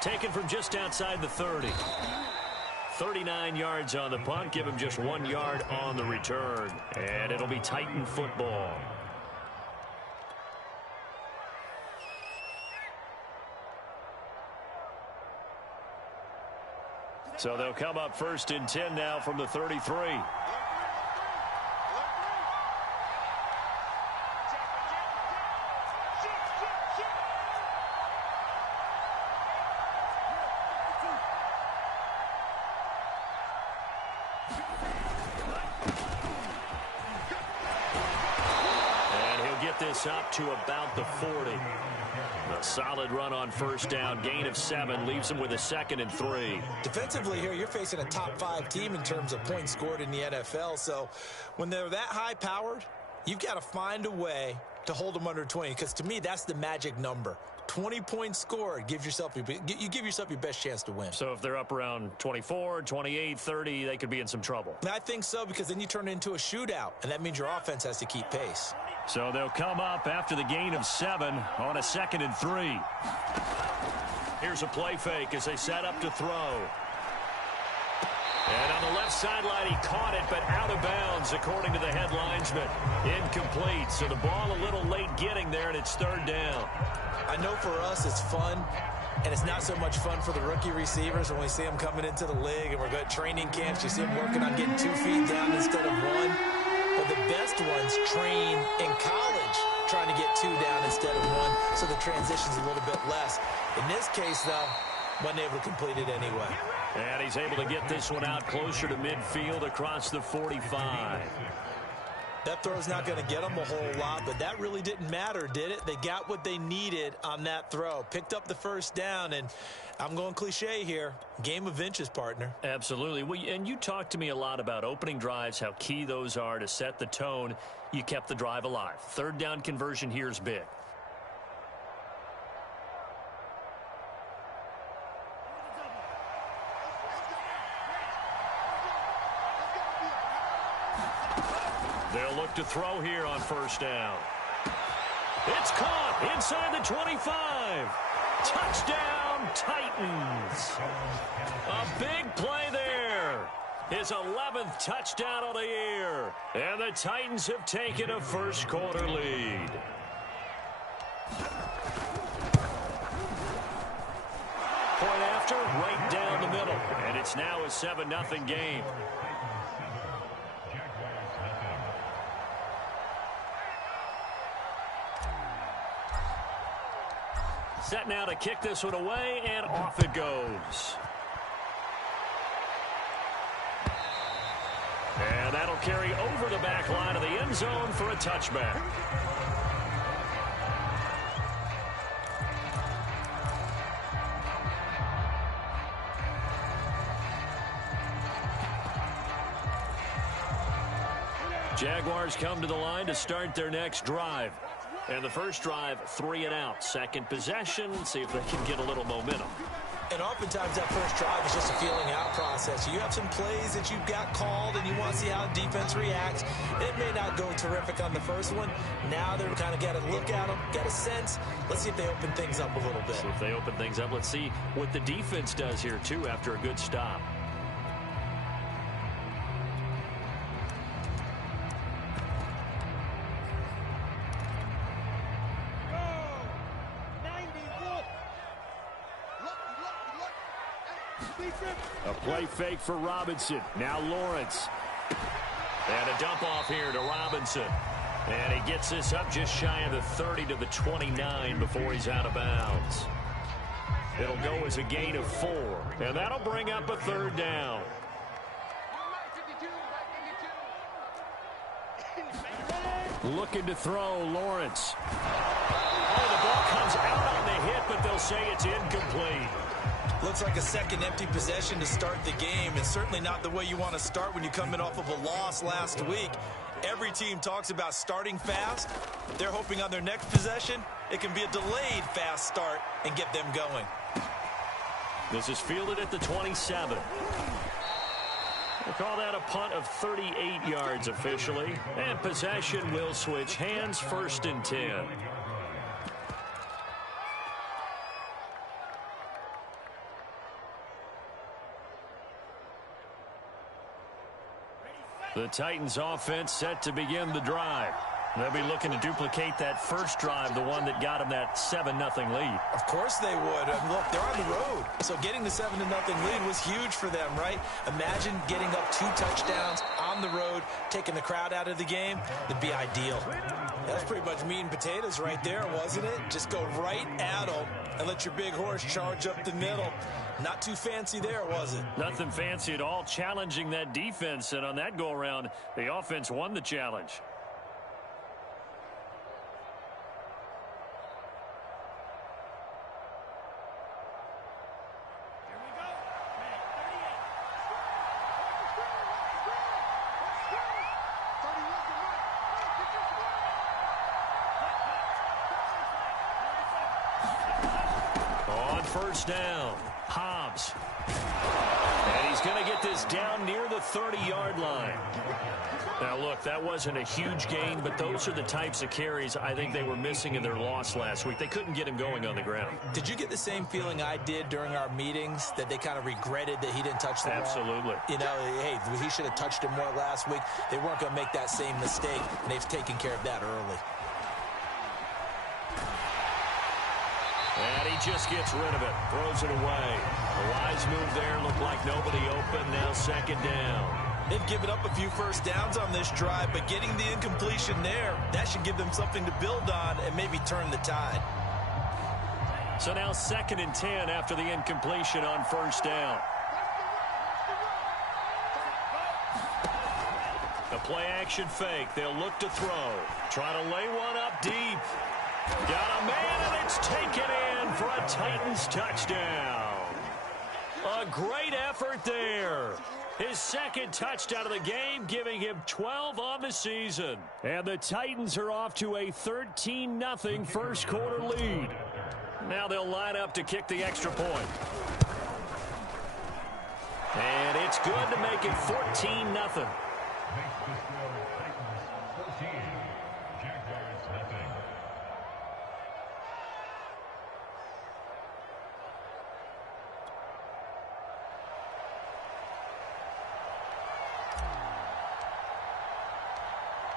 Taken from just outside the 30. 39 yards on the punt. Give him just 1 yard on the return. And it'll be Titan football. So they'll come up 1st and 10 now from the 33. Up to about the 40. A solid run on 1st down. Gain of 7 leaves him with a 2nd and 3. Defensively here, you're facing a top 5 team in terms of points scored in the NFL. So when they're that high powered, you've got to find a way to hold them under 20. Because to me, that's the magic number. 20 points scored, you give yourself your best chance to win. So if they're up around 24, 28, 30, they could be in some trouble. I think so, because then you turn it into a shootout, and that means your offense has to keep pace. So they'll come up after the gain of 7 on a 2nd and 3. Here's a play fake as they set up to throw. And on the left sideline, he caught it, but out of bounds, according to the head linesman. Incomplete. So the ball a little late getting there, and it's 3rd down. I know for us it's fun, and it's not so much fun for the rookie receivers when we see them coming into the league, and we're going to training camps. You see them working on getting 2 feet down instead of 1. But the best ones train in college trying to get 2 down instead of 1, so the transition's a little bit less. In this case, though, wasn't able to complete it anyway. And he's able to get this one out closer to midfield across the 45. That throw's not going to get them a whole lot, but that really didn't matter, did it? They got what they needed on that throw. Picked up the 1st down, and I'm going cliche here. Game of inches, partner. Absolutely. Well, and you talked to me a lot about opening drives, how key those are to set the tone. You kept the drive alive. 3rd down conversion here is big. They'll look to throw here on 1st down. It's caught inside the 25. Touchdown, Titans. A big play there. His 11th touchdown of the year. And the Titans have taken a 1st quarter lead. Point after, right down the middle. And it's now a 7-0 game. Set now to kick this one away, and off it goes. And that'll carry over the back line of the end zone for a touchback. Jaguars come to the line to start their next drive. And the first drive, 3 and out. Second possession, see if they can get a little momentum. And oftentimes that first drive is just a feeling out process. You have some plays that you've got called and you want to see how the defense reacts. It may not go terrific on the first one. Now they're kind of got to look at them, get a sense. Let's see if they open things up a little bit. So if they open things up, let's see what the defense does here, too, after a good stop. A play fake for Robinson. Now Lawrence. And a dump off here to Robinson. And he gets this up just shy of the 30 to the 29 before he's out of bounds. It'll go as a gain of 4. And that'll bring up a 3rd down. Looking to throw, Lawrence. Oh, the ball comes out on the hit, but they'll say it's incomplete. Looks like a second empty possession to start the game, and certainly not the way you want to start when you come in off of a loss last week. Every team talks about starting fast. They're hoping on their next possession, it can be a delayed fast start and get them going. This is fielded at the 27. We'll call that a punt of 38 yards officially. And possession will switch hands, 1st and 10. The Titans offense set to begin the drive. They'll be looking to duplicate that first drive, the one that got them that 7-0 lead. Of course they would. Look, they're on the road. So getting the 7-0 lead was huge for them, right? Imagine getting up 2 touchdowns on the road, taking the crowd out of the game. It'd be ideal. That's pretty much meat and potatoes right there, wasn't it? Just go right at them and let your big horse charge up the middle. Not too fancy there, was it? Nothing fancy at all, challenging that defense. And on that go-around, the offense won the challenge. First down, Hobbs. And he's going to get this down near the 30-yard line. Now, look, that wasn't a huge gain, but those are the types of carries I think they were missing in their loss last week. They couldn't get him going on the ground. Did you get the same feeling I did during our meetings, that they kind of regretted that he didn't touch the ball? Absolutely. You know, hey, he should have touched him more last week. They weren't going to make that same mistake, and they've taken care of that early. And he just gets rid of it, throws it away. The wise move there, looked like nobody open, now second down. They've given up a few first downs on this drive, but getting the incompletion there, that should give them something to build on and maybe turn the tide. So now 2nd and 10 after the incompletion on first down. A play-action fake. They'll look to throw. Try to lay one up deep. Got a man, and it's taken in for a Titans touchdown. A great effort there. His 2nd touchdown of the game, giving him 12 on the season. And the Titans are off to a 13-0 first quarter lead. Now they'll line up to kick the extra point. And it's good to make it 14-0.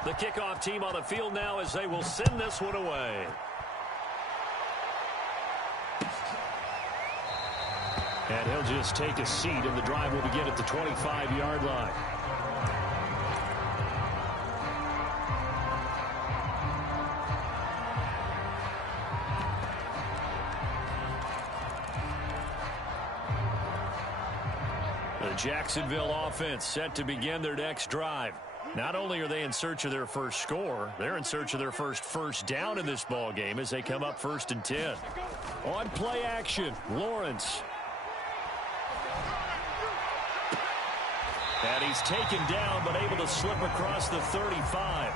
The kickoff team on the field now as they will send this one away. And he'll just take a seat, and the drive will begin at the 25-yard line. The Jacksonville offense set to begin their next drive. Not only are they in search of their first score, they're in search of their first down in this ball game as they come up 1st and 10. On play action, Lawrence. And he's taken down, but able to slip across the 35.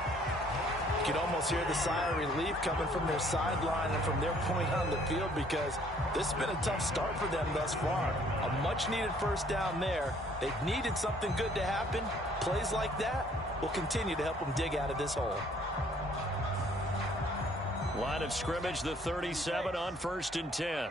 You can almost hear the sigh of relief coming from their sideline and from their point on the field, because this has been a tough start for them thus far. A much-needed first down there. They've needed something good to happen. Plays like that will continue to help them dig out of this hole. Line of scrimmage, the 37 on 1st and 10.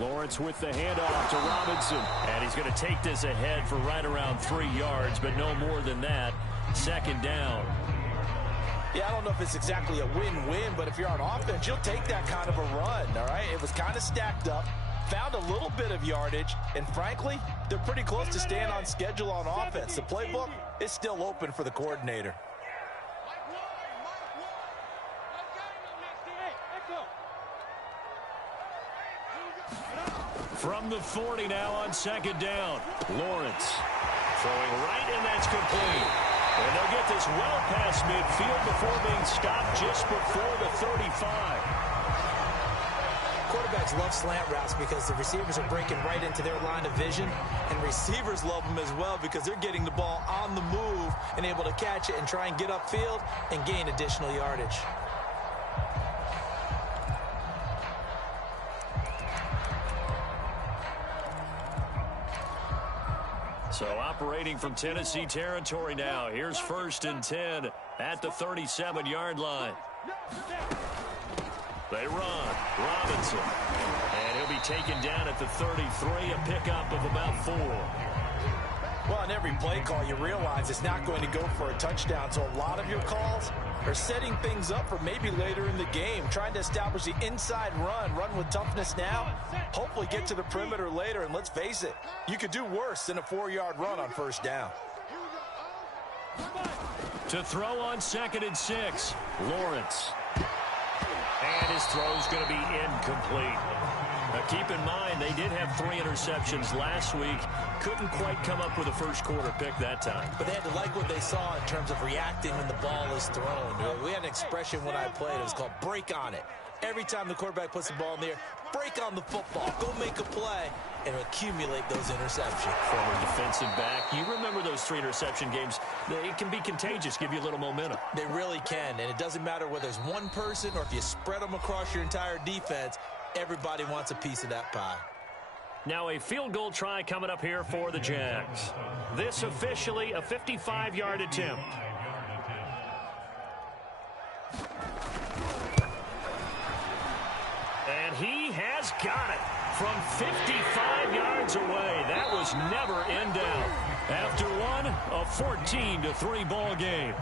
Lawrence with the handoff to Robinson. And he's going to take this ahead for right around 3 yards, but no more than that. 2nd down. Yeah, I don't know if it's exactly a win-win, but if you're on offense, you'll take that kind of a run, all right? It was kind of stacked up, found a little bit of yardage, and frankly, they're pretty close to staying on schedule on offense. The playbook is still open for the coordinator. From the 40 now on 2nd down. Lawrence throwing right, and that's complete. And they'll get this well past midfield before being stopped just before the 35. Quarterbacks love slant routes because the receivers are breaking right into their line of vision, and receivers love them as well because they're getting the ball on the move and able to catch it and try and get upfield and gain additional yardage. So operating from Tennessee territory now. Here's 1st and 10 at the 37-yard line. They run. Robinson. And he'll be taken down at the 33, a pickup of about 4. Well, on every play call, you realize it's not going to go for a touchdown. So a lot of your calls are setting things up for maybe later in the game, trying to establish the inside run with toughness now, hopefully get to the perimeter later. And let's face it, you could do worse than a 4-yard run on 1st down. To throw on 2nd and 6, Lawrence. And his throw's going to be incomplete. Now keep in mind, they did have 3 interceptions last week. Couldn't quite come up with a first-quarter pick that time. But they had to like what they saw in terms of reacting when the ball is thrown. We had an expression when I played. It was called break on it. Every time the quarterback puts the ball in the air, break on the football. Go make a play and accumulate those interceptions. Former defensive back. You remember those 3 interception games. It can be contagious, give you a little momentum. They really can, and it doesn't matter whether it's one person or if you spread them across your entire defense. Everybody wants a piece of that pie. Now a field goal try coming up here for the Jags. This officially a 55-yard attempt. And he has got it from 55 yards away. That was never in doubt. After one, a 14-3 ball game.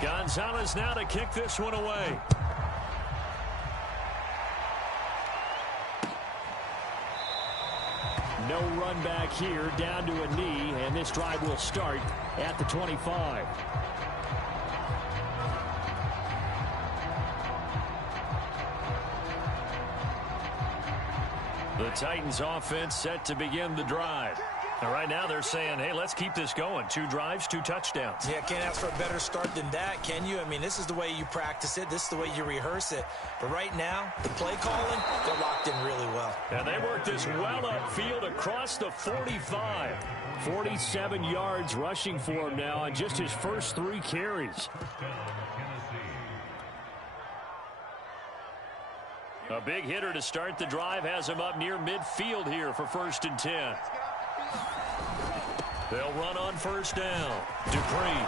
Gonzalez now to kick this one away. No run back here, down to a knee, and this drive will start at the 25. The Titans offense set to begin the drive. And right now they're saying, hey, let's keep this going. 2 drives, 2 touchdowns. Yeah, can't ask for a better start than that, can you? I mean, this is the way you practice it. This is the way you rehearse it. But right now, the play calling, they're locked in really well. And they work this well upfield across the 45. 47 yards rushing for him now on just his first 3 carries. A big hitter to start the drive has him up near midfield here for 1st and 10. They'll run on 1st down. Dupree.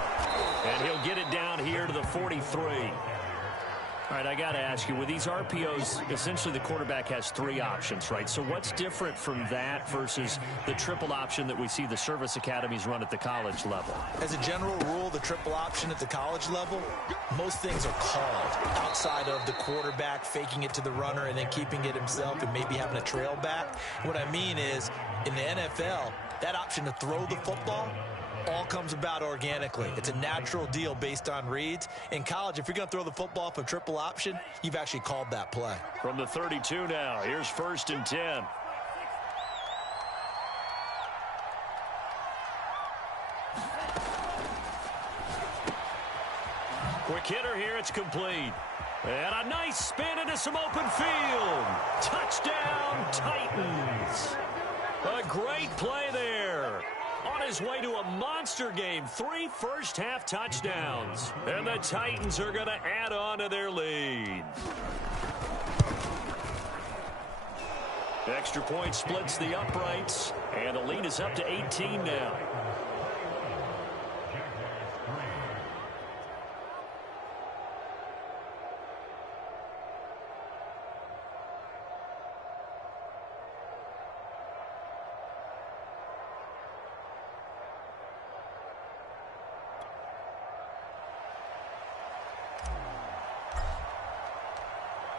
And he'll get it down here to the 43. All right, I got to ask you, with these RPOs, essentially the quarterback has 3 options, right? So what's different from that versus the triple option that we see the service academies run at the college level? As a general rule, the triple option at the college level, most things are called outside of the quarterback faking it to the runner and then keeping it himself and maybe having a trail back. What I mean is, in the NFL, that option to throw the football all comes about organically. It's a natural deal based on reads. In college, if you're going to throw the football off a triple option, you've actually called that play. From the 32 now, here's 1st and 10. Quick hitter here, it's complete. And a nice spin into some open field. Touchdown, Titans. A great play there. On his way to a monster game, 3 first-half touchdowns. And the Titans are going to add on to their lead. Extra point splits the uprights, and the lead is up to 18 now.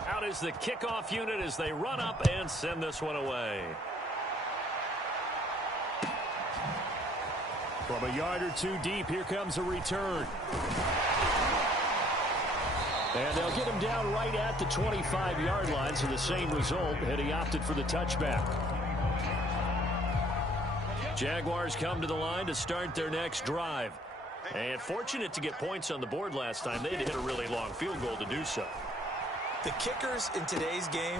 Out is the kickoff unit as they run up and send this one away. From a yard or 2 deep, here comes a return. And they'll get him down right at the 25-yard line, so the same result, and he opted for the touchback. Jaguars come to the line to start their next drive. And fortunate to get points on the board last time. They had to hit a really long field goal to do so. The kickers in today's game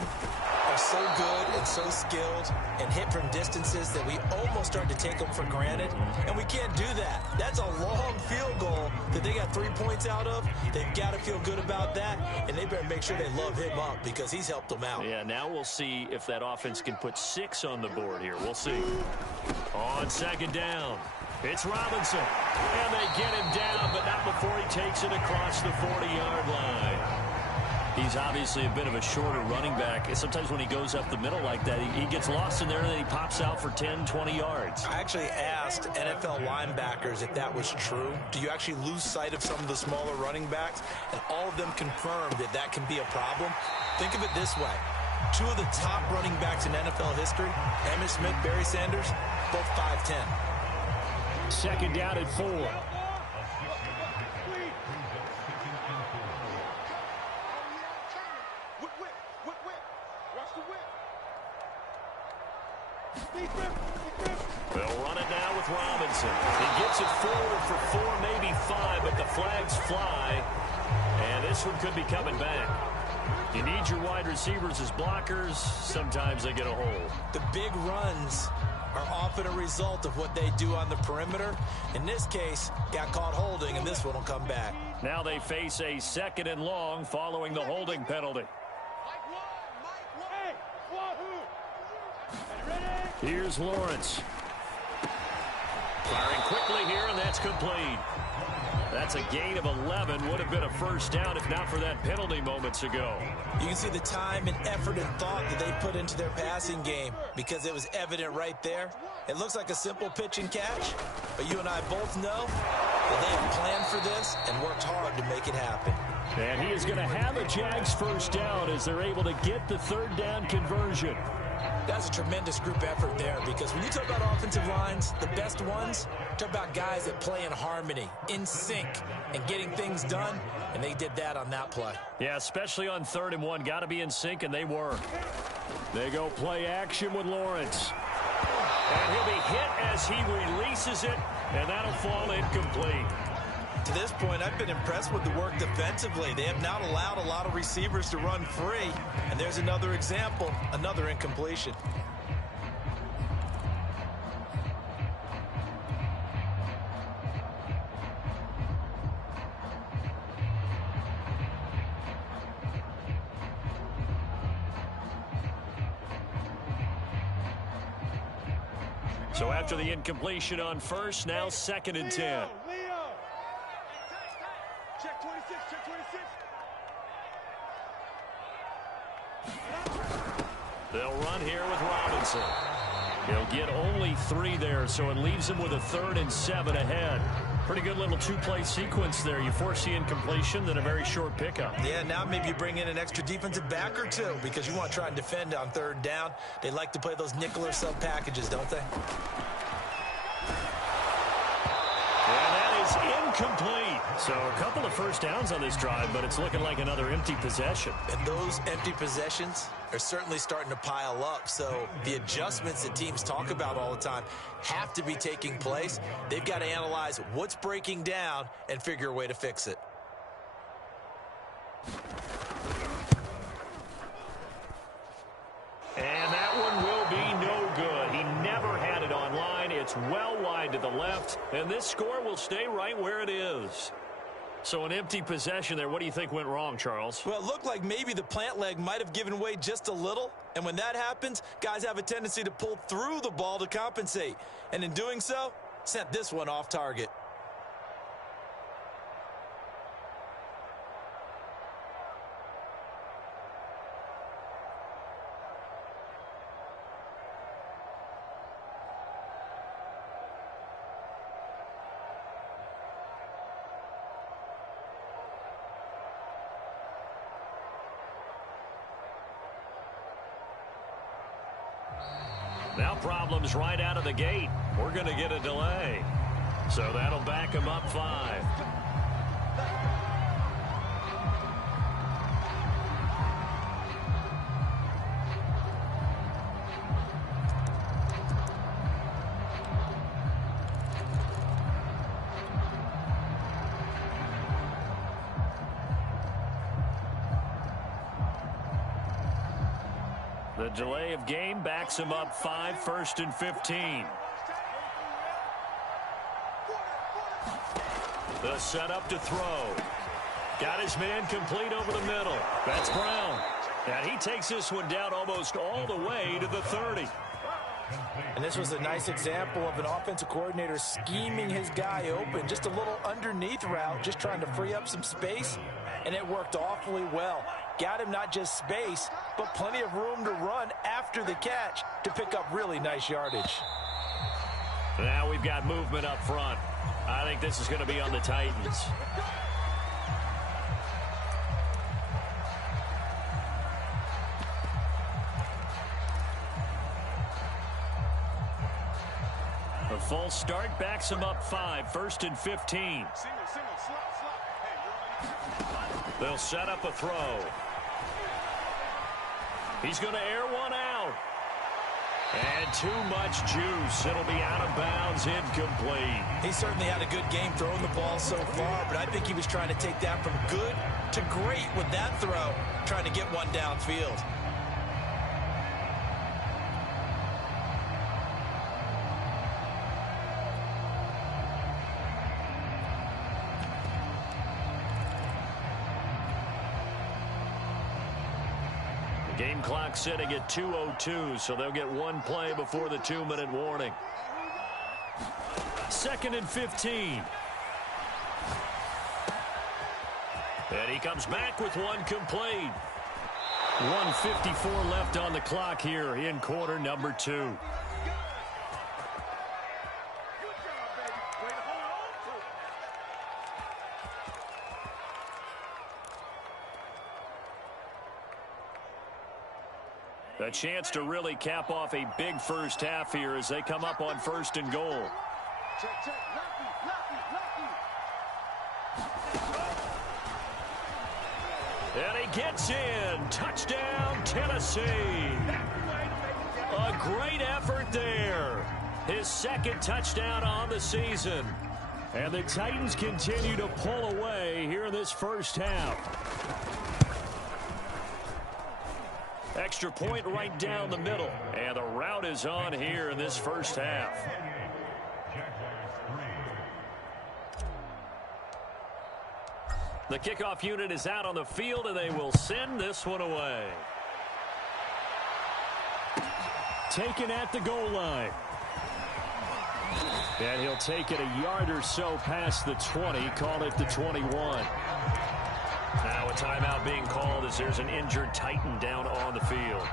are so good and so skilled and hit from distances that we almost start to take them for granted, and we can't do that. That's a long field goal that they got 3 points out of. They've got to feel good about that, and they better make sure they love him up because he's helped them out. Yeah, now we'll see if that offense can put 6 on the board here. We'll see. On second down, it's Robinson, and they get him down, but not before he takes it across the 40-yard line. He's obviously a bit of a shorter running back. Sometimes when he goes up the middle like that, he gets lost in there, and then he pops out for 10, 20 yards. I actually asked NFL linebackers if that was true. Do you actually lose sight of some of the smaller running backs? And all of them confirmed that that can be a problem. Think of it this way. 2 of the top running backs in NFL history, Emmitt Smith, Barry Sanders, both 5'10". Second down at 4. They'll run it now with Robinson. He gets it forward for 4, maybe 5, but the flags fly, and this one could be coming back. You need your wide receivers as blockers. Sometimes they get a hold. The big runs are often a result of what they do on the perimeter. In this case, got caught holding, and this one will come back. Now they face a 2nd and long following the holding penalty. Here's Lawrence. Firing quickly here, and that's complete. That's a gain of 11. Would have been a first down if not for that penalty moments ago. You can see the time and effort and thought that they put into their passing game because it was evident right there. It looks like a simple pitch and catch, but you and I both know that they have planned for this and worked hard to make it happen. And he is going to have a Jags first down as they're able to get the 3rd down conversion. That's a tremendous group effort there because when you talk about offensive lines, the best ones, talk about guys that play in harmony, in sync, and getting things done, and they did that on that play. Yeah, especially on 3rd and 1. Got to be in sync, and they were. They go play action with Lawrence. And he'll be hit as he releases it, and that'll fall incomplete. To this point, I've been impressed with the work defensively. They have not allowed a lot of receivers to run free. And there's another example, another incompletion. So after the incompletion on first, now 2nd and 10. Check 26, check 26. They'll run here with Robinson. He'll get only 3 there, so it leaves him with a 3rd and 7 ahead. Pretty good little 2-play sequence there. You force the incompletion, then a very short pickup. Yeah, now maybe you bring in an extra defensive back or 2 because you want to try and defend on 3rd down. They like to play those nickel or sub packages, don't they? And that is incomplete. So a couple of first downs on this drive, but it's looking like another empty possession. And those empty possessions are certainly starting to pile up. So the adjustments that teams talk about all the time have to be taking place. They've got to analyze what's breaking down and figure a way to fix it. And that one will be no good. He never had it on line. It's well wide to the left, and this score will stay right where it is. So an empty possession there. What do you think went wrong, Charles? Well, it looked like maybe the plant leg might have given way just a little. And when that happens, guys have a tendency to pull through the ball to compensate. And in doing so, sent this one off target. Now problems right out of the gate. We're going to get a delay. So that'll back him up 5. The delay of game backs him up 5, 1st and 15. The setup to throw. Got his man complete over the middle. That's Brown. And he takes this one down almost all the way to the 30. And this was a nice example of an offensive coordinator scheming his guy open. Just a little underneath route, just trying to free up some space. And it worked awfully well. Got him not just space, but plenty of room to run after the catch to pick up really nice yardage. Now we've got movement up front. I think this is going to be on the Titans. A false start backs him up 5, 1st and 15. They'll set up a throw. He's going to air one out. And too much juice. It'll be out of bounds, incomplete. He certainly had a good game throwing the ball so far, but I think he was trying to take that from good to great with that throw, trying to get one downfield. Game clock sitting at 2:02, so they'll get one play before the 2-minute warning. 2nd and 15. And he comes back with one complete. 1:54 left on the clock here in quarter number 2. A chance to really cap off a big first half here as they come up on 1st and goal. And he gets in. Touchdown, Tennessee. A great effort there. His 2nd touchdown on the season. And the Titans continue to pull away here in this first half. Extra point right down the middle. And the route is on here in this first half. The kickoff unit is out on the field, and they will send this one away. Taken at the goal line. And he'll take it a yard or so past the 20, call it the 21. Now a timeout being called as there's an injured Titan down on the field.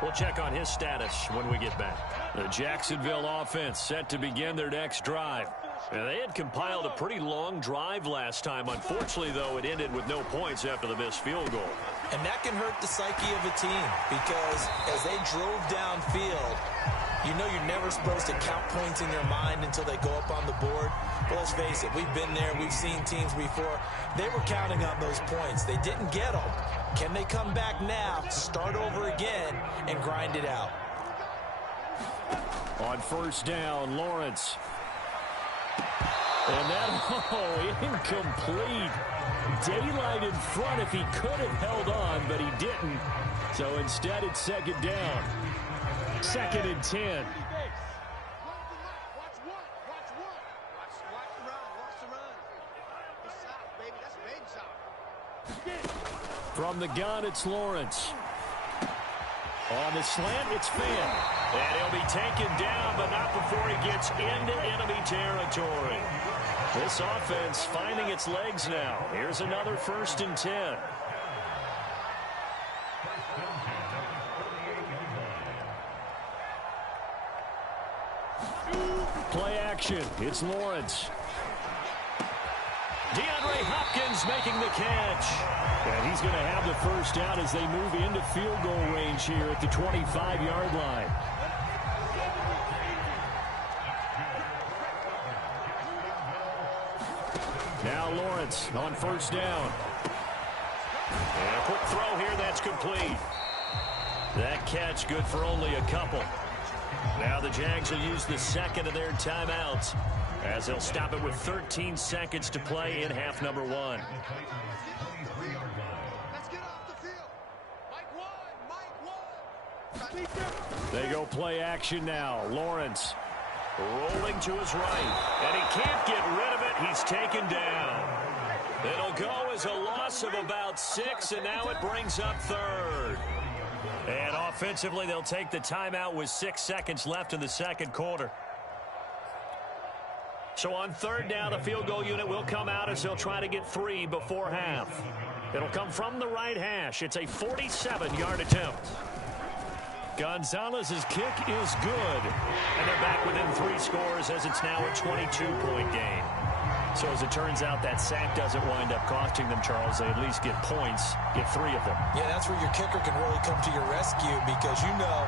We'll check on his status when we get back. The Jacksonville offense set to begin their next drive. And they had compiled a pretty long drive last time. Unfortunately, though, it ended with no points after the missed field goal. And that can hurt the psyche of a team because as they drove downfield, you know you're never supposed to count points in your mind until they go up on the board. But let's face it, we've been there. We've seen teams before. They were counting on those points. They didn't get them. Can they come back now, start over again, and grind it out? On 1st down, Lawrence. And that, incomplete. Daylight in front if he could have held on, but he didn't. So instead, it's 2nd down. 2nd and 10. From the gun, it's Lawrence. On the slant, it's Finn. And he'll be taken down, but not before he gets into enemy territory. This offense finding its legs now. Here's another 1st and 10. Play action. It's Lawrence. DeAndre Hopkins making the catch. And he's going to have the first down as they move into field goal range here at the 25-yard line. Now Lawrence on 1st down. And a quick throw here, that's complete. That catch good for only a couple. Now the Jags will use the 2nd of their timeouts as they'll stop it with 13 seconds to play in half number 1. Let's get off the field. Mike 1, Mike 1. They go play action now. Lawrence rolling to his right, and he can't get rid of it. He's taken down. It'll go as a loss of about 6, and now it brings up third. And offensively, they'll take the timeout with 6 seconds left in the second quarter. So on third down, the field goal unit will come out as they'll try to get 3 before half. It'll come from the right hash. It's a 47-yard attempt. Gonzalez's kick is good. And they're back within 3 scores as it's now a 22-point game. So as it turns out, that sack doesn't wind up costing them, Charles. They at least get points, get 3 of them. Yeah, that's where your kicker can really come to your rescue because, you know,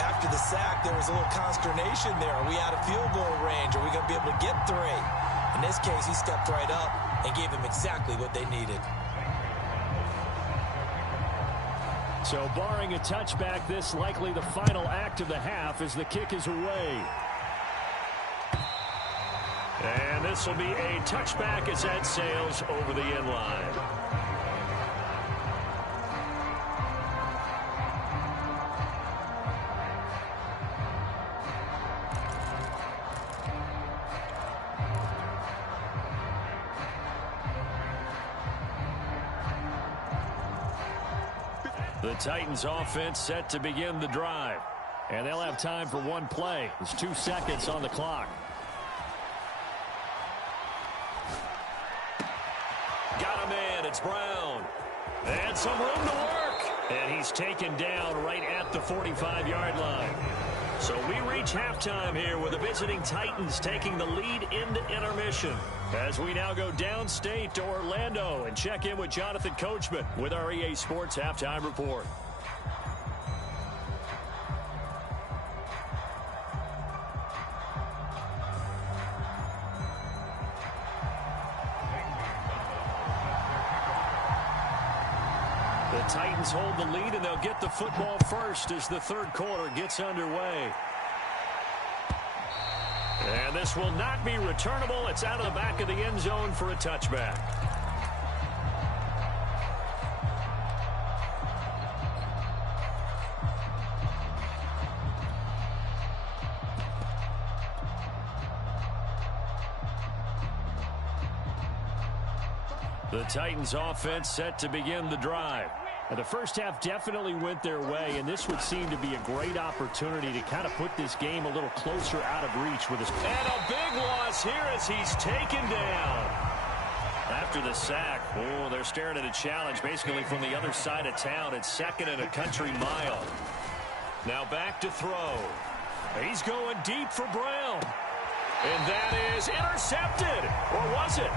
after the sack, there was a little consternation there. Are we out of field goal range? Are we going to be able to get 3? In this case, he stepped right up and gave them exactly what they needed. So barring a touchback, this likely the final act of the half as the kick is away. And this will be a touchback as that sails over the end line. The Titans offense set to begin the drive. And they'll have time for 1 play. There's 2 seconds on the clock. Got a man. It's Brown. And some room to work. And he's taken down right at the 45-yard line. So we reach halftime here with the visiting Titans taking the lead into intermission. As we now go downstate to Orlando and check in with Jonathan Coachman with our EA Sports Halftime Report. The Titans hold the lead, and they'll get the football first as the third quarter gets underway. And this will not be returnable. It's out of the back of the end zone for a touchback. The Titans offense set to begin the drive. And the first half definitely went their way, and this would seem to be a great opportunity to kind of put this game a little closer out of reach with his... And a big loss here as he's taken down. After the sack, oh, they're staring at a challenge basically from the other side of town. It's 2nd and a country mile. Now back to throw. He's going deep for Brown. And that is intercepted. Or was it?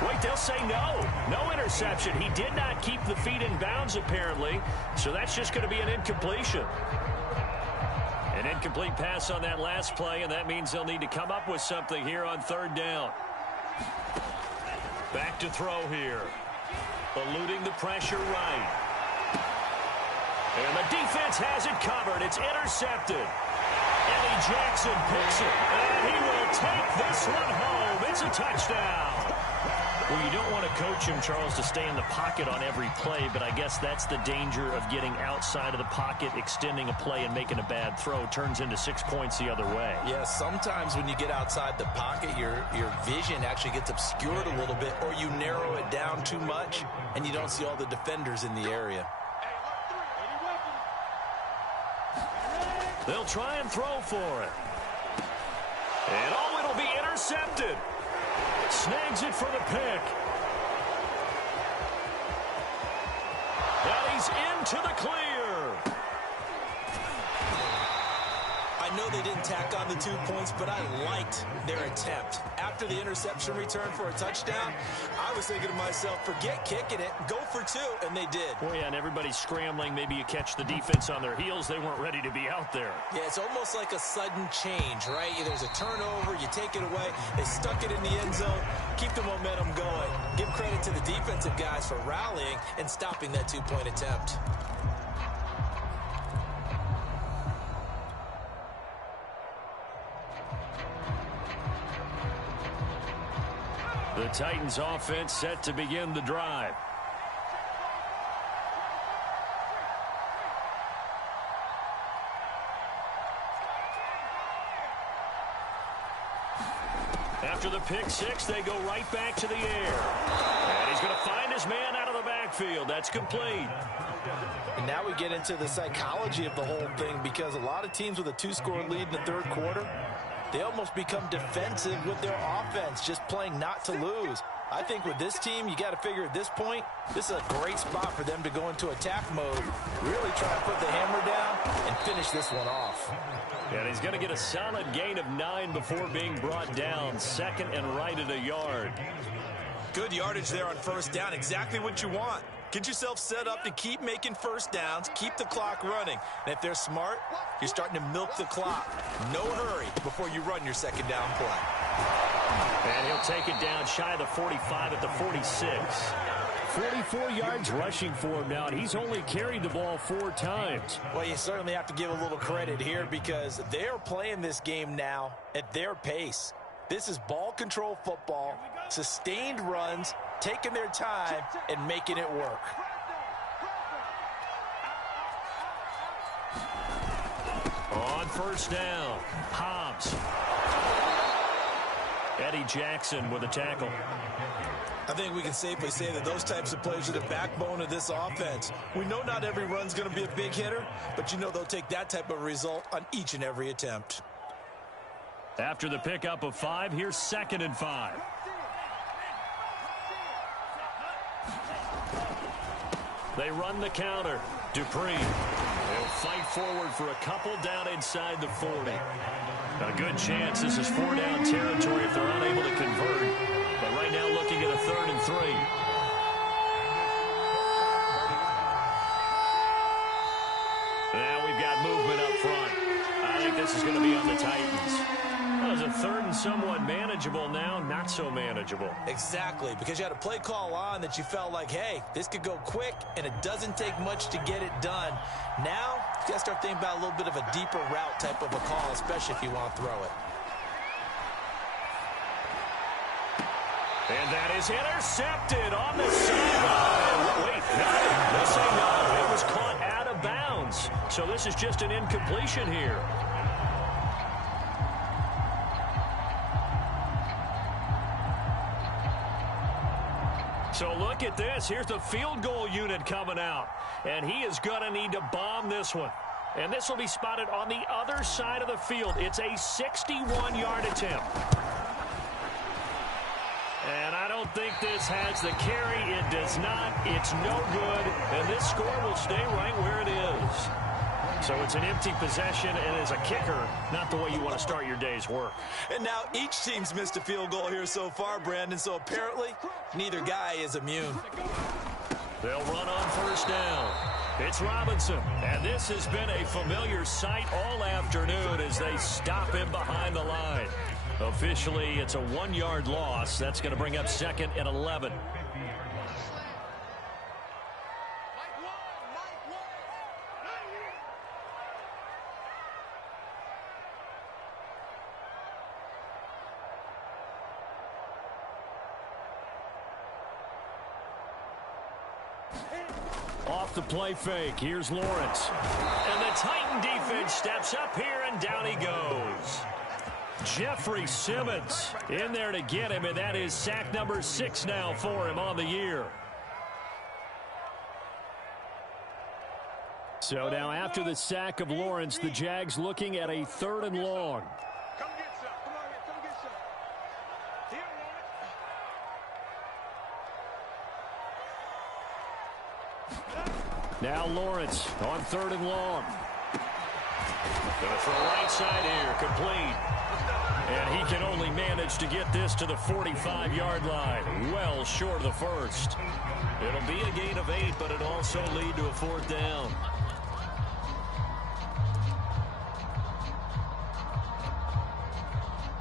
Wait, they'll say no. No interception. He did not keep the feet in bounds, apparently. So that's just going to be an incompletion. An incomplete pass on that last play, and that means they'll need to come up with something here on third down. Back to throw here. Eluding the pressure right. And the defense has it covered. It's intercepted. Eddie Jackson picks it, and he will take this one home. It's a touchdown. Well, you don't want to coach him, Charles, to stay in the pocket on every play, but I guess that's the danger of getting outside of the pocket, extending a play, and making a bad throw. Turns into 6 points the other way. Yeah, sometimes when you get outside the pocket, your vision actually gets obscured a little bit, or you narrow it down too much, and you don't see all the defenders in the area. They'll try and throw for it. And oh, it'll be intercepted. Snags it for the pick. And he's into the clear. I know they didn't tack on the 2 points, but I liked their attempt. After the interception return for a touchdown, I was thinking to myself, forget kicking it, go for 2, and they did. Well, yeah, and everybody's scrambling. Maybe you catch the defense on their heels. They weren't ready to be out there. Yeah, it's almost like a sudden change, right? There's a turnover, you take it away, they stuck it in the end zone, keep the momentum going. Give credit to the defensive guys for rallying and stopping that 2-point attempt. The Titans offense set to begin the drive. After the pick six, they go right back to the air. And he's going to find his man out of the backfield. That's complete. And now we get into the psychology of the whole thing, because a lot of teams with a 2-score lead in the third quarter, they almost become defensive with their offense, just playing not to lose. I think with this team, you got to figure at this point, this is a great spot for them to go into attack mode, really try to put the hammer down and finish this one off. And he's going to get a solid gain of 9 before being brought down. Second and right at a yard. Good yardage there on first down, exactly what you want. Get yourself set up to keep making first downs, keep the clock running. And if they're smart, you're starting to milk the clock. No hurry before you run your second down play. And he'll take it down shy of the 45 at the 46. 44 yards rushing for him now, and he's only carried the ball 4 times. Well, you certainly have to give a little credit here, because they're playing this game now at their pace. This is ball control football, sustained runs, taking their time and making it work. On first down, Hobbs. Eddie Jackson with a tackle. I think we can safely say that those types of plays are the backbone of this offense. We know not every run's going to be a big hitter, but you know they'll take that type of result on each and every attempt. After the pickup of 5, here's 2nd and 5. They run the counter. Dupree. They'll fight forward for a couple down inside the 40. A good chance this is 4-down territory if they're unable to convert. But right now looking at a 3rd and 3. Now we've got movement up front. I think this is going to be on the Titans. Well, it's a 3rd and somewhat manageable now, not so manageable. Exactly, because you had a play call on that you felt like, hey, this could go quick, and it doesn't take much to get it done. Now, you got to start thinking about a little bit of a deeper route type of a call, especially if you want to throw it. And that is intercepted on the sideline. Wait, no, they say no. It was caught out of bounds. So this is just an incompletion here. So look at this. Here's the field goal unit coming out. And he is going to need to bomb this one. And this will be spotted on the other side of the field. It's a 61-yard attempt. And I don't think this has the carry. It does not. It's no good. And this score will stay right where it is. So it's an empty possession, and as a kicker, not the way you want to start your day's work. And now each team's missed a field goal here so far, Brandon, so apparently neither guy is immune. They'll run on first down. It's Robinson, and this has been a familiar sight all afternoon as they stop him behind the line. Officially, it's a 1-yard loss. That's going to bring up 2nd and 11. Off the play fake, here's Lawrence. And the Titan defense steps up here, and down he goes. Jeffrey Simmons in there to get him, and that is sack number 6 now for him on the year. So now after the sack of Lawrence, the Jags looking at a 3rd and long. Come get some. Come on here. Come get some. Here, Lawrence. Now Lawrence on 3rd and long. Going to throw right side here, complete. And he can only manage to get this to the 45-yard line, well short of the first. It'll be a gain of 8, but it'll also lead to a 4th down.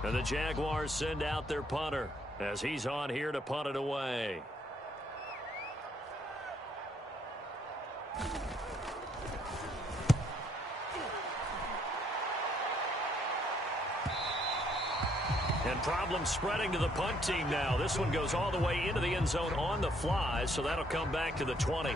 And the Jaguars send out their punter as he's on here to punt it away. And problems spreading to the punt team now. This one goes all the way into the end zone on the fly, so that'll come back to the 20.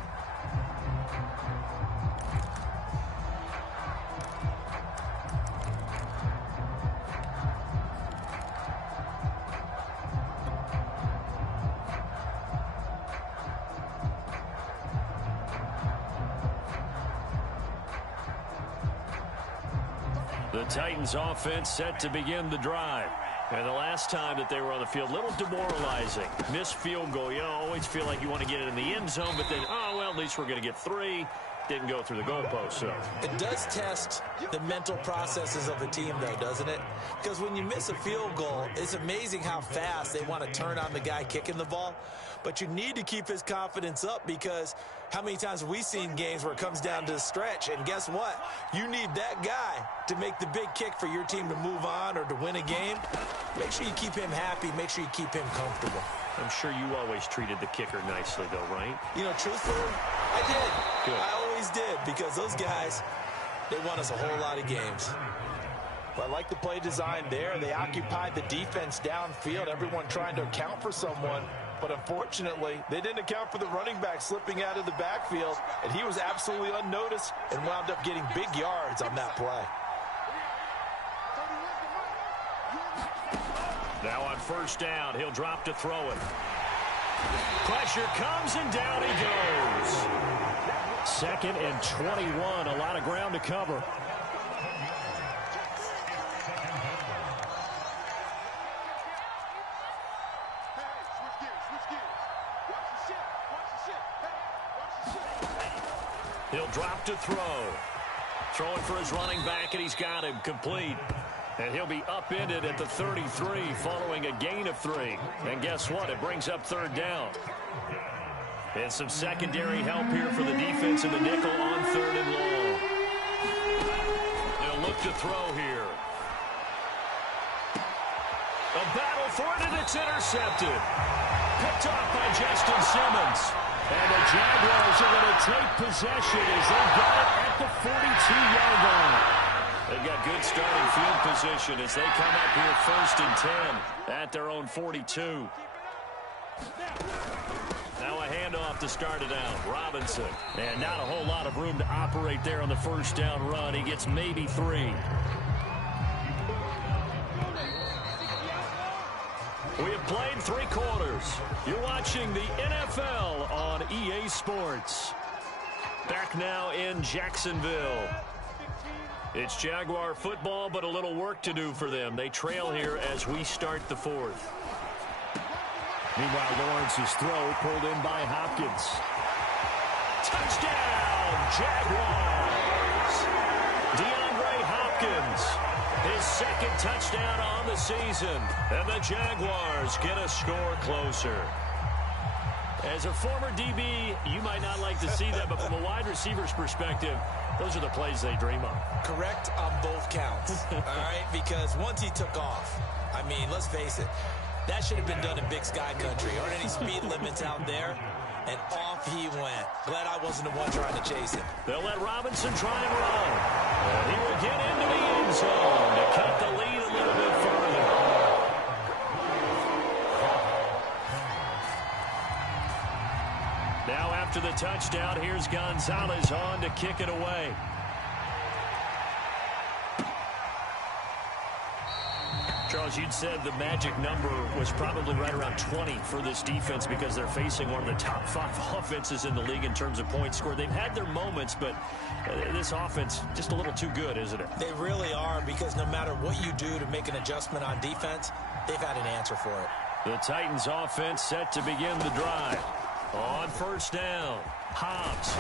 The Titans offense set to begin the drive. And the last time that they were on the field, a little demoralizing. Missed field goal. You always feel like you want to get it in the end zone, but then, oh, well, at least we're going to get 3. Didn't go through the goalpost, so. It does test the mental processes of the team, though, doesn't it? Because when you miss a field goal, it's amazing how fast they want to turn on the guy kicking the ball. But you need to keep his confidence up, because how many times have we seen games where it comes down to the stretch, and guess what? You need that guy to make the big kick for your team to move on or to win a game. Make sure you keep him happy. Make sure you keep him comfortable. I'm sure you always treated the kicker nicely, though, right? You know, truthfully, I did. Good. I always did, because those guys, they won us a whole lot of games. But I like the play design there. They occupied the defense downfield, everyone trying to account for someone. But unfortunately, they didn't account for the running back slipping out of the backfield, and he was absolutely unnoticed and wound up getting big yards on that play. Now on first down, he'll drop to throw it. Pressure comes, and down he goes. 2nd and 21, a lot of ground to cover. He'll drop to throw. Throwing for his running back, and he's got him complete. And he'll be upended at the 33 following a gain of 3. And guess what? It brings up 3rd down. And some secondary help here for the defense in the nickel on 3rd and long. They'll look to throw here. A battle for it, and it's intercepted. Picked off by Justin Simmons. And the Jaguars are going to take possession as they got it at the 42-yard line. They've got good starting field position as they come up here 1st and 10 at their own 42. Now a handoff to start it out. Robinson. And not a whole lot of room to operate there on the first down run. He gets maybe 3. We have played 3 quarters. You're watching the NFL on EA Sports. Back now in Jacksonville. It's Jaguar football, but a little work to do for them. They trail here as we start the 4th. Meanwhile, Lawrence's throw pulled in by Hopkins. Touchdown, Jaguars! DeAndre Hopkins. His 2nd touchdown on the season. And the Jaguars get a score closer. As a former DB, you might not like to see that, but from a wide receiver's perspective, those are the plays they dream of. Correct on both counts, all right? Because once he took off, I mean, let's face it, that should have been done in Big Sky Country. Aren't any speed limits out there? And off he went. Glad I wasn't the one trying to chase him. They'll let Robinson try and run. And he will get into the end zone to cut the lead a little bit further. Now after the touchdown, here's Gonzalez on to kick it away. Charles, you'd said the magic number was probably right around 20 for this defense because they're facing one of the top 5 offenses in the league in terms of points scored. They've had their moments, but this offense just a little too good, isn't it? They really are, because no matter what you do to make an adjustment on defense, they've had an answer for it. The Titans offense set to begin the drive. On first down, Hobbs.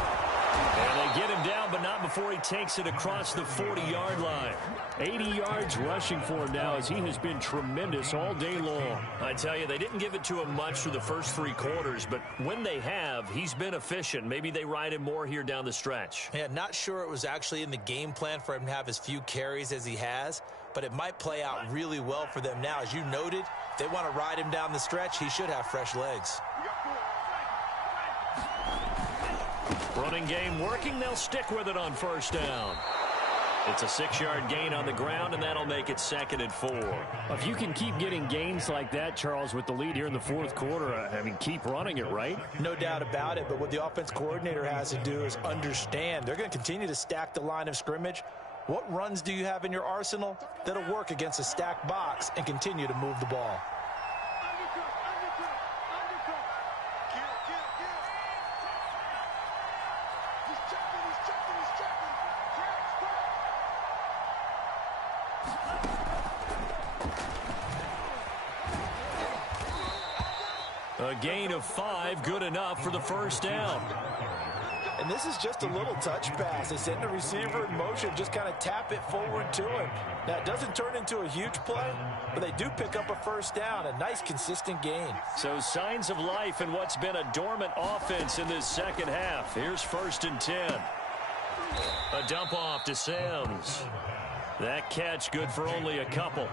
And they get him down, but not before he takes it across the 40-yard line. 80 yards rushing for him now as he has been tremendous all day long. I tell you, they didn't give it to him much through the first 3 quarters, but when they have, he's been efficient. Maybe they ride him more here down the stretch. Yeah, not sure it was actually in the game plan for him to have as few carries as he has, but it might play out really well for them now. As you noted, if they want to ride him down the stretch, he should have fresh legs. Running game working. They'll stick with it on first down. It's a 6-yard gain on the ground, and that'll make it 2nd and 4. If you can keep getting gains like that, Charles, with the lead here in the 4th quarter, I mean, keep running it, right? No doubt about it, but what the offense coordinator has to do is understand they're going to continue to stack the line of scrimmage. What runs do you have in your arsenal that'll work against a stacked box and continue to move the ball? A gain of 5, good enough for the first down. And this is just a little touch pass. They send the receiver in motion, just kind of tap it forward to him. Now, it doesn't turn into a huge play, but they do pick up a first down, a nice, consistent gain. So signs of life in what's been a dormant offense in this second half. Here's 1st and 10. A dump off to Sims. That catch good for only a couple.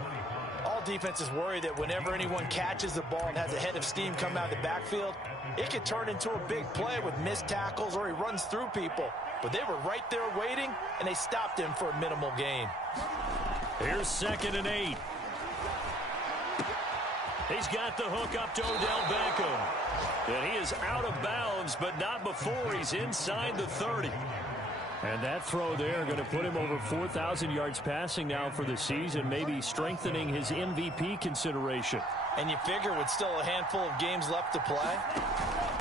All defenses worry that whenever anyone catches the ball and has a head of steam come out of the backfield, it could turn into a big play with missed tackles or he runs through people. But they were right there waiting, and they stopped him for a minimal gain. Here's 2nd and 8. He's got the hook up to Odell Beckham. And he is out of bounds, but not before he's inside the 30. And that throw there going to put him over 4,000 yards passing now for the season, maybe strengthening his MVP consideration. And you figure with still a handful of games left to play,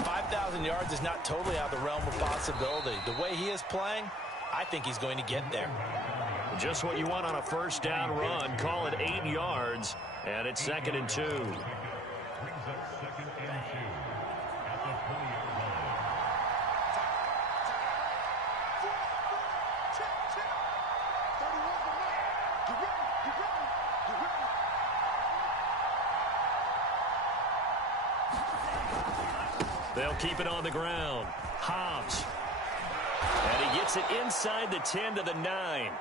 5,000 yards is not totally out of the realm of possibility. The way he is playing, I think he's going to get there. Just what you want on a first down run. Call it 8 yards, and it's 2nd and 2. They'll keep it on the ground. Hobbs. And he gets it inside the 10 to the 9.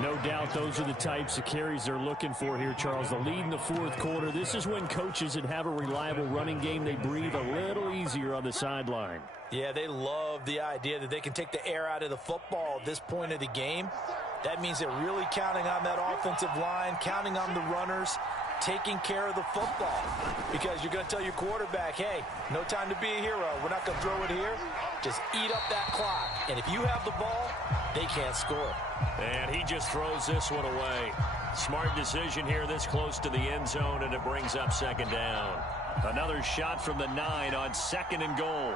No doubt those are the types of carries they're looking for here, Charles. The lead in the 4th quarter. This is when coaches that have a reliable running game, they breathe a little easier on the sideline. Yeah, they love the idea that they can take the air out of the football at this point of the game. That means they're really counting on that offensive line, counting on the runners, taking care of the football. Because you're going to tell your quarterback, hey, no time to be a hero. We're not going to throw it here. Just eat up that clock. And if you have the ball, they can't score. And he just throws this one away. Smart decision here this close to the end zone, and it brings up 2nd down. Another shot from the 9 on 2nd and goal.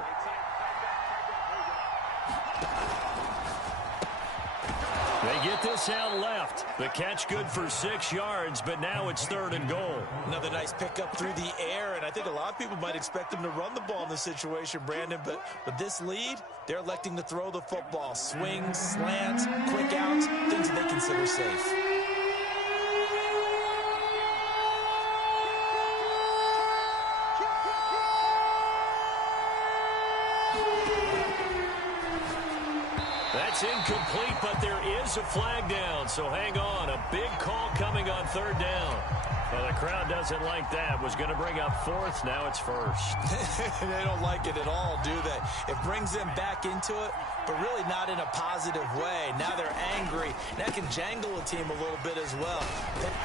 They get this out left. The catch good for 6 yards, but now it's 3rd and goal. Another nice pickup through the air, and I think a lot of people might expect them to run the ball in this situation, Brandon, but with this lead, they're electing to throw the football. Swings, slants, quick outs, things that they consider safe. That's incomplete, but there is a flag down, so hang on. A big call coming on 3rd down. Well, the crowd doesn't like that. Was going to bring up 4th. Now it's 1st. They don't like it at all, do they? It brings them back into it, but really not in a positive way. Now they're angry. That can jangle a team a little bit as well.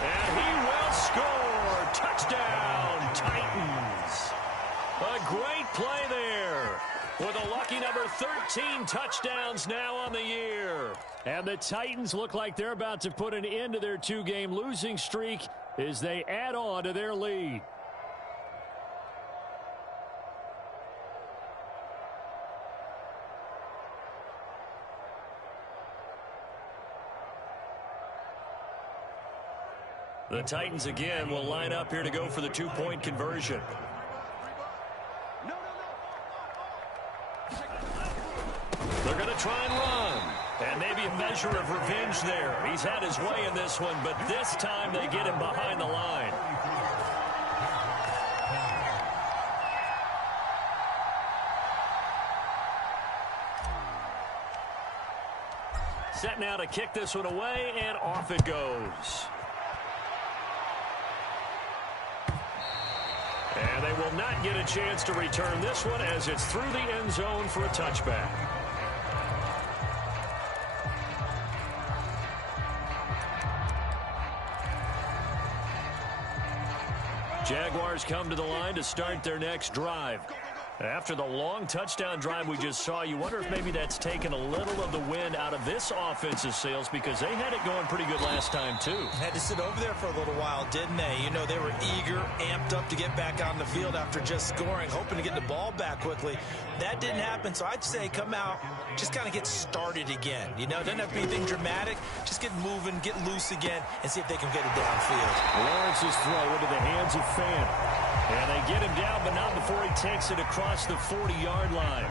And he will score. Touchdown, Titans. A great play there. With a lucky number 13 touchdowns now on the year. And the Titans look like they're about to put an end to their 2-game losing streak as they add on to their lead. The Titans again will line up here to go for the 2-point conversion. They're going to try and run. And maybe a measure of revenge there. He's had his way in this one, but this time they get him behind the line. Set now to kick this one away, and off it goes. And they will not get a chance to return this one as it's through the end zone for a touchback. Jaguars come to the line to start their next drive. After the long touchdown drive we just saw, you wonder if maybe that's taken a little of the wind out of this offensive sails because they had it going pretty good last time, too. Had to sit over there for a little while, didn't they? You know, they were eager, amped up to get back on the field after just scoring, hoping to get the ball back quickly. That didn't happen, so I'd say come out, just kind of get started again. You know, it doesn't have to be anything dramatic. Just get moving, get loose again, and see if they can get it downfield. Lawrence's throw into the hands of Fan. And they get him down, but not before he takes it across the 40-yard line.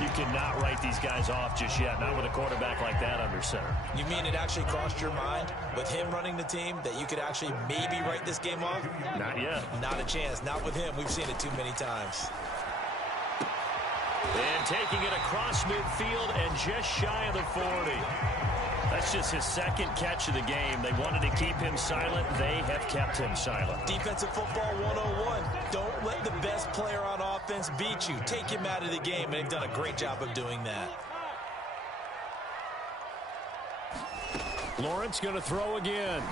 You cannot write these guys off just yet, not with a quarterback like that under center. You mean it actually crossed your mind with him running the team that you could actually maybe write this game off? Not yet. Not a chance. Not with him. We've seen it too many times. And taking it across midfield and just shy of the 40. That's just his second catch of the game. They wanted to keep him silent. They have kept him silent. Defensive football 101. Don't let the best player on offense beat you. Take him out of the game, and they've done a great job of doing that. Lawrence going to throw again.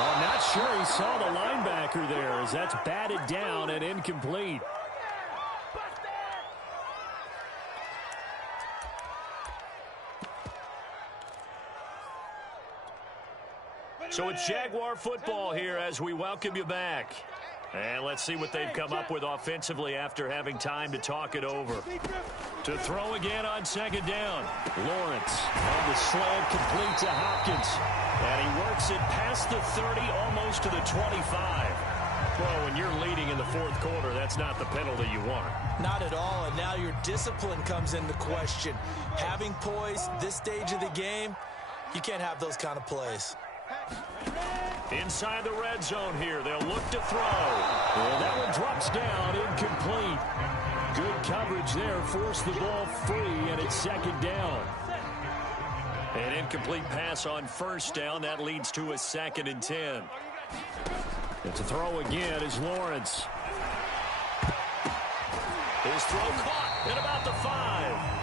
Oh, not sure he saw the linebacker there as that's batted down and incomplete. So it's Jaguar football here as we welcome you back. And let's see what they've come up with offensively after having time to talk it over. To throw again on second down. Lawrence on the slant, complete to Hopkins. And he works it past the 30, almost to the 25. Well, when you're leading in the fourth quarter, that's not the penalty you want. Not at all, and now your discipline comes into question. Having poise this stage of the game, you can't have those kind of plays. Inside the red zone here, they'll look to throw. Well, that one drops down, incomplete. Good coverage there, forced the ball free, and it's second down. An incomplete pass on first down, that leads to a 2nd and 10. And to throw again is Lawrence. His throw caught at about the 5.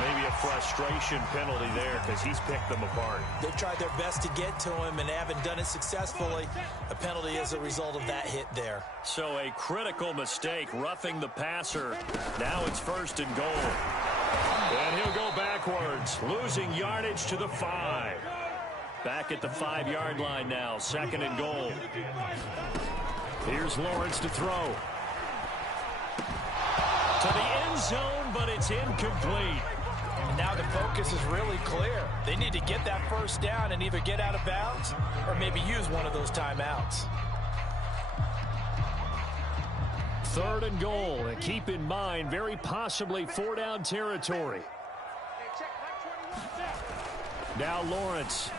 Maybe a frustration penalty there because he's picked them apart. They've tried their best to get to him and haven't done it successfully. A penalty is a result of that hit there. So a critical mistake, roughing the passer. Now it's 1st and goal. And he'll go backwards, losing yardage to the 5. Back at the 5-yard line now, 2nd and goal. Here's Lawrence to throw. To the end zone, but it's incomplete. And now the focus is really clear. They need to get that first down and either get out of bounds or maybe use one of those timeouts. 3rd and goal. And keep in mind, very possibly 4-down territory. Now Lawrence.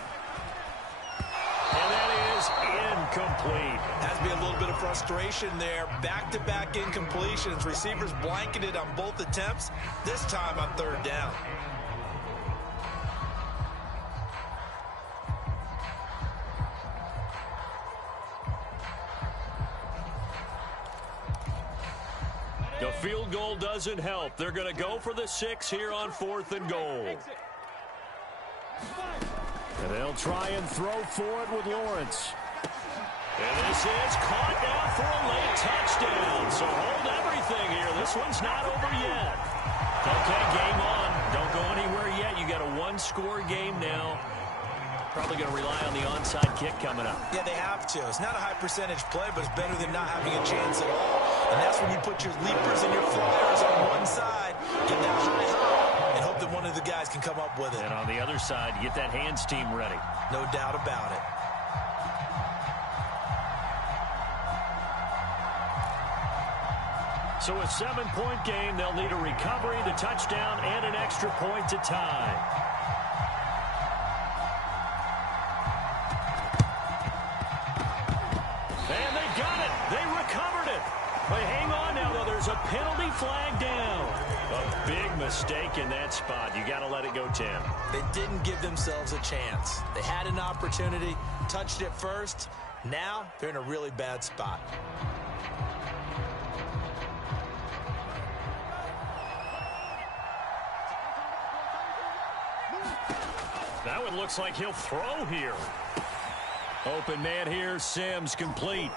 And that is incomplete. Has to be a little bit of frustration there. Back-to-back incompletions. Receivers blanketed on both attempts, this time on 3rd down. The field goal doesn't help. They're going to go for the 6 here on 4th and goal. And they'll try and throw for it with Lawrence. And this is caught now for a late touchdown. So hold everything here. This one's not over yet. Okay, game on. Don't go anywhere yet. You got a 1-score game now. Probably going to rely on the onside kick coming up. Yeah, they have to. It's not a high percentage play, but it's better than not having a chance at all. And that's when you put your leapers and your flyers on one side, get that high, and hope that one of the guys can come up with it. And on the other side, get that hands team ready. No doubt about it. So a 7-point game, they'll need a recovery, the touchdown, and an extra point to tie. And they got it. They recovered it. But hang on now, though. There's a penalty flag down. A big mistake in that spot. You got to let it go, Tim. They didn't give themselves a chance. They had an opportunity, touched it first. Now they're in a really bad spot. That one looks like he'll throw here. Open man here, Sims complete.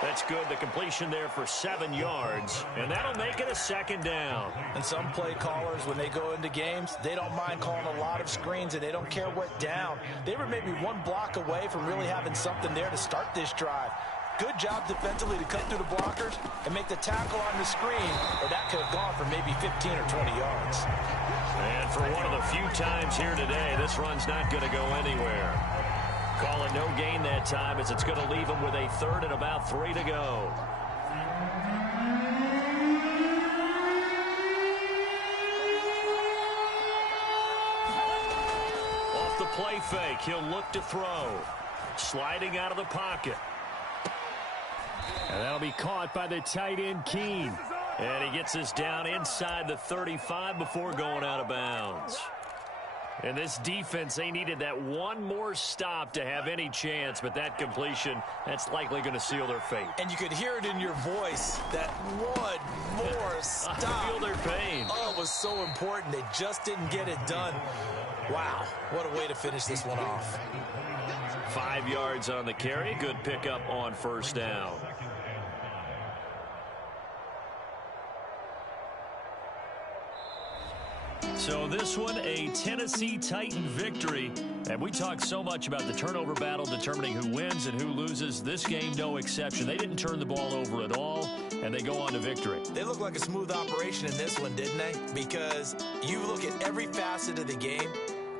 That's good. The completion there for 7 yards. And that'll make it a 2nd down. And some play callers, when they go into games, they don't mind calling a lot of screens, and they don't care what down. They were maybe 1 block away from really having something there to start this drive. Good job defensively to cut through the blockers and make the tackle on the screen, or that could have gone for maybe 15 or 20 yards. And for one of the few times here today, this run's not going to go anywhere. Call it no gain that time, as it's going to leave them with a third and about 3 to go. Off the play fake, he'll look to throw. Sliding out of the pocket. And that'll be caught by the tight end, Keene. And he gets this down inside the 35 before going out of bounds. And this defense, they needed that one more stop to have any chance, but that completion, that's likely going to seal their fate. And you could hear it in your voice, that one more stop. I feel their pain. Oh, it was so important. They just didn't get it done. Wow, what a way to finish this one off. 5 yards on the carry. Good pickup on first down. So this one, a Tennessee Titan victory. And we talk so much about the turnover battle determining who wins and who loses. This game, no exception. They didn't turn the ball over at all, and they go on to victory. They look like a smooth operation in this one, didn't they? Because you look at every facet of the game,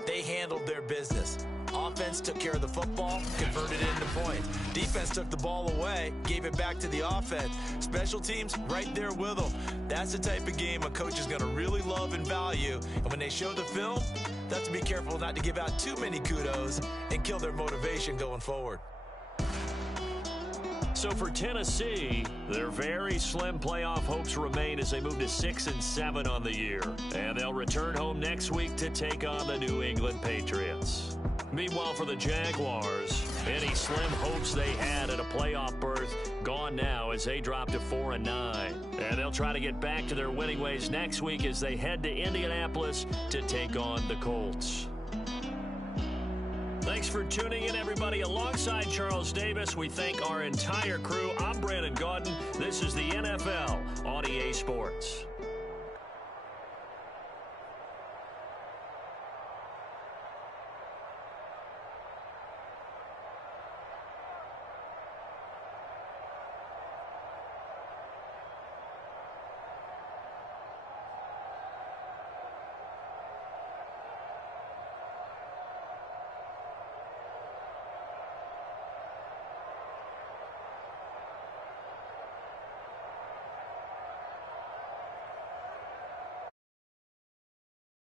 they handled their business. Offense took care of the football, converted it into points. Defense took the ball away, gave it back to the offense. Special teams, right there with them. That's the type of game a coach is going to really love and value. And when they show the film, they have to be careful not to give out too many kudos and kill their motivation going forward. So for Tennessee, their very slim playoff hopes remain as they move to 6-7 on the year. And they'll return home next week to take on the New England Patriots. Meanwhile, for the Jaguars, any slim hopes they had at a playoff berth gone now as they drop to 4-9. And they'll try to get back to their winning ways next week as they head to Indianapolis to take on the Colts. Thanks for tuning in, everybody. Alongside Charles Davis, we thank our entire crew. I'm Brandon Gaudin. This is the NFL on EA Sports.